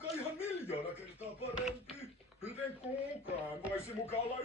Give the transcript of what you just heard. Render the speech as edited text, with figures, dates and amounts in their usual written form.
muka ihan 1 000 000 kertaa parempi. Miten kukaan voisi muka olla